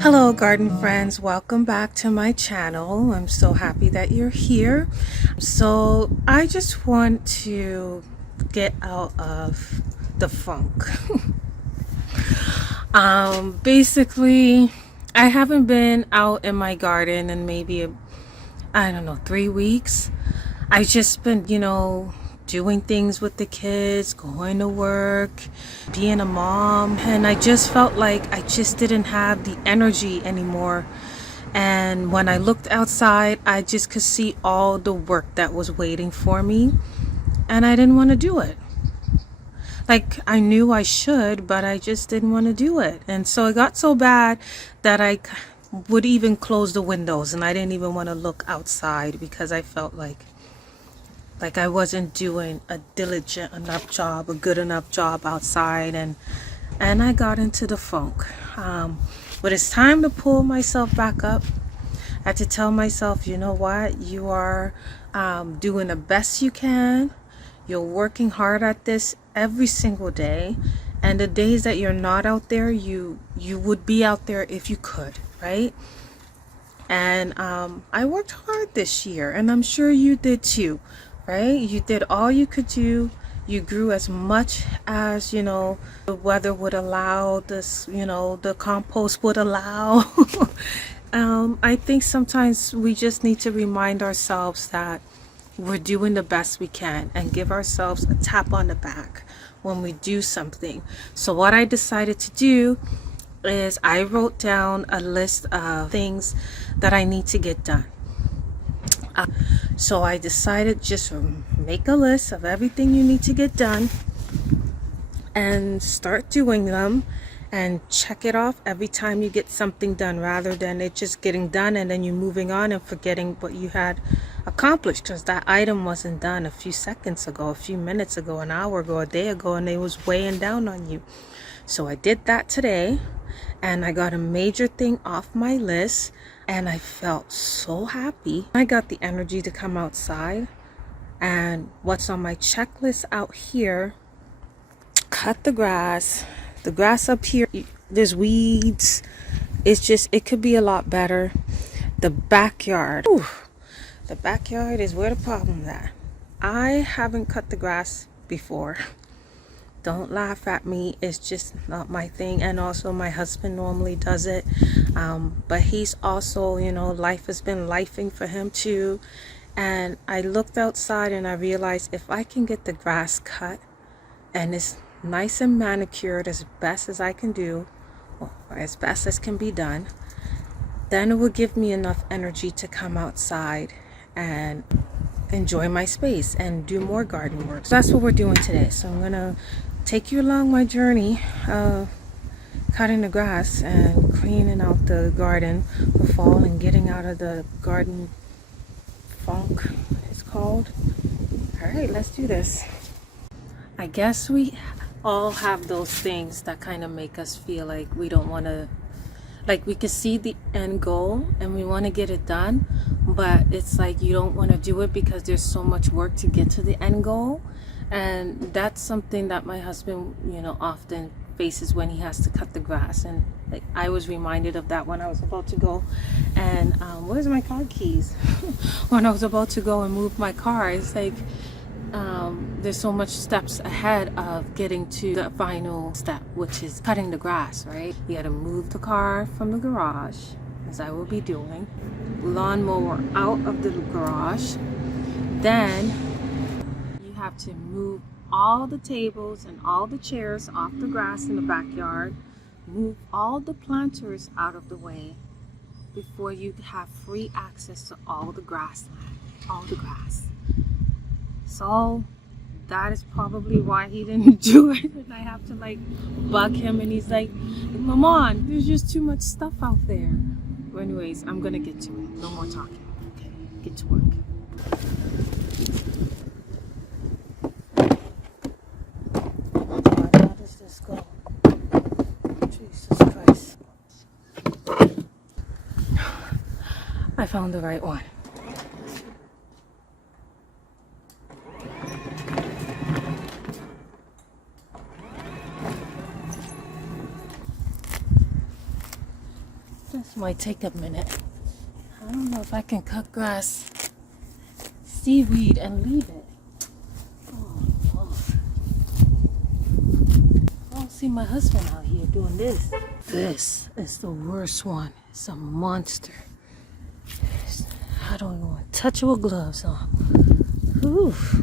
Hello garden friends, welcome back to my channel. I'm so happy that you're here. So I just want to get out of the funk. Basically I haven't been out in my garden in maybe I don't know, 3 weeks. I just been, doing things with the kids, going to work, being a mom, and I just felt like I just didn't have the energy anymore. And when I looked outside, I just could see all the work that was waiting for me, and I didn't want to do it. Like, I knew I should, but I just didn't want to do it. And so it got so bad that I would even close the windows, and I didn't even want to look outside because I felt like I wasn't doing a diligent enough job, a good enough job outside, and I got into the funk. But it's time to pull myself back up. I had to tell myself, you know what, you are doing the best you can. You're working hard at this every single day, and the days that you're not out there, you would be out there if you could, right? And I worked hard this year, and I'm sure you did too, right? You did all you could do. You grew as much as, the weather would allow, the compost would allow. I think sometimes we just need to remind ourselves that we're doing the best we can and give ourselves a tap on the back when we do something. So what I decided to do is I wrote down a list of things that I need to get done. So I decided just make a list of everything you need to get done and start doing them and check it off every time you get something done, rather than it just getting done and then you moving on and forgetting what you had accomplished because that item wasn't done a few seconds ago, a few minutes ago, an hour ago, a day ago, and it was weighing down on you. So I did that today, and I got a major thing off my list, and I felt so happy. I got the energy to come outside, and what's on my checklist out here: cut the grass. The grass up here, there's weeds. It could be a lot better. The backyard. Ooh, the backyard is where the problem's at. I haven't cut the grass before. Don't laugh at me, it's just not my thing. And also my husband normally does it, but he's also, life has been lifing for him too. And I looked outside and I realized if I can get the grass cut and it's nice and manicured as best as I can do, or as best as can be done, then it will give me enough energy to come outside and enjoy my space and do more garden work. So that's what we're doing today. So I'm gonna take you along my journey cutting the grass and cleaning out the garden for fall and getting out of the garden funk, it's called. All right, let's do this. I guess we all have those things that kind of make us feel like we don't want to, like we can see the end goal and we want to get it done, but it's like you don't want to do it because there's so much work to get to the end goal. And that's something that my husband, often faces when he has to cut the grass. And like I was reminded of that when I was about to go and where's my car keys? When I was about to go and move my car, it's like there's so much steps ahead of getting to the final step, which is cutting the grass, right? You got to move the car from the garage, as I will be doing, lawnmower out of the garage, then you have to move all the tables and all the chairs off the grass in the backyard, move all the planters out of the way before you have free access to all the grassland, all the grass. So that is probably why he didn't do it, and I have to bug him, and he's like, Maman, there's just too much stuff out there. But anyways, I'm gonna get to it. No more talking. Okay, get to work. How does this go? Jesus Christ. I found the right one. This might take a minute. I don't know if I can cut grass, seaweed, and leave it. Oh, Lord. I don't see my husband out here doing this. This is the worst one. It's a monster. I don't even want to touch it with gloves on. Oof.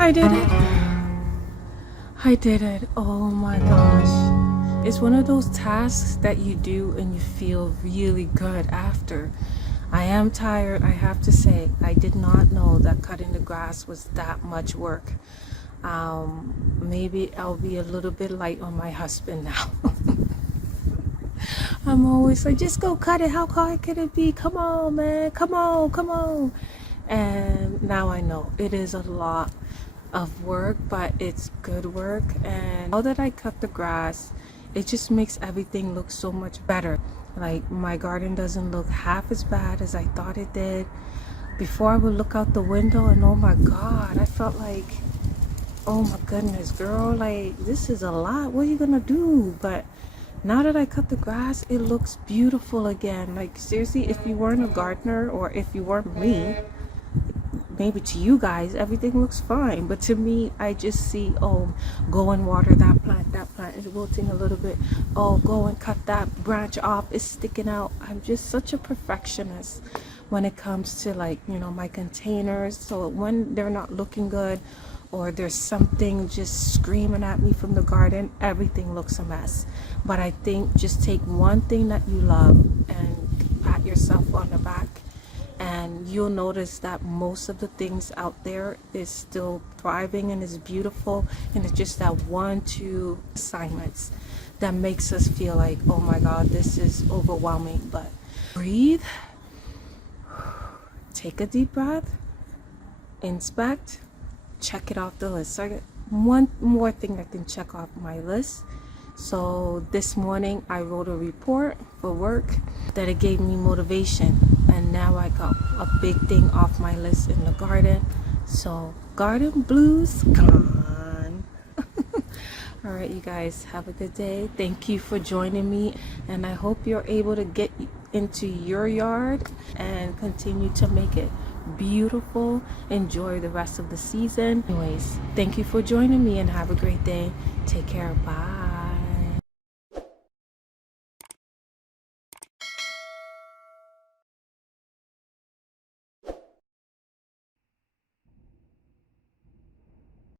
I did it. I did it. Oh my gosh. It's one of those tasks that you do and you feel really good after. I am tired, I have to say. I did not know that cutting the grass was that much work. Maybe I'll be a little bit light on my husband now. I'm always like, just go cut it. How hard can it be? Come on, man. Come on, come on. And now I know it is a lot of work, but it's good work. And now that I cut the grass, it just makes everything look so much better. Like, my garden doesn't look half as bad as I thought it did. Before, I would look out the window and oh my God, I felt like, oh my goodness, girl, like, this is a lot. What are you gonna do? But now that I cut the grass, it looks beautiful again. Like, seriously, if you weren't a gardener, or if you weren't me, maybe to you guys everything looks fine, but to me, I just see, oh, go and water that plant is wilting a little bit. Oh, go and cut that branch off, it's sticking out. I'm just such a perfectionist when it comes to, like, you know, my containers. So when they're not looking good, or there's something just screaming at me from the garden, everything looks a mess. But I think just take one thing that you love and pat yourself on the back, and you'll notice that most of the things out there is still thriving and is beautiful. And it's just that 1-2 assignments that makes us feel like, oh my God, this is overwhelming. But breathe, take a deep breath, inspect, check it off the list. So I got one more thing I can check off my list. So this morning I wrote a report for work that it gave me motivation. and now I got a big thing off my list in the garden. So garden blues gone. All right, you guys, have a good day. Thank you for joining me, and I hope you're able to get into your yard and continue to make it beautiful. Enjoy the rest of the season. Anyways, thank you for joining me, and have a great day. Take care. Bye.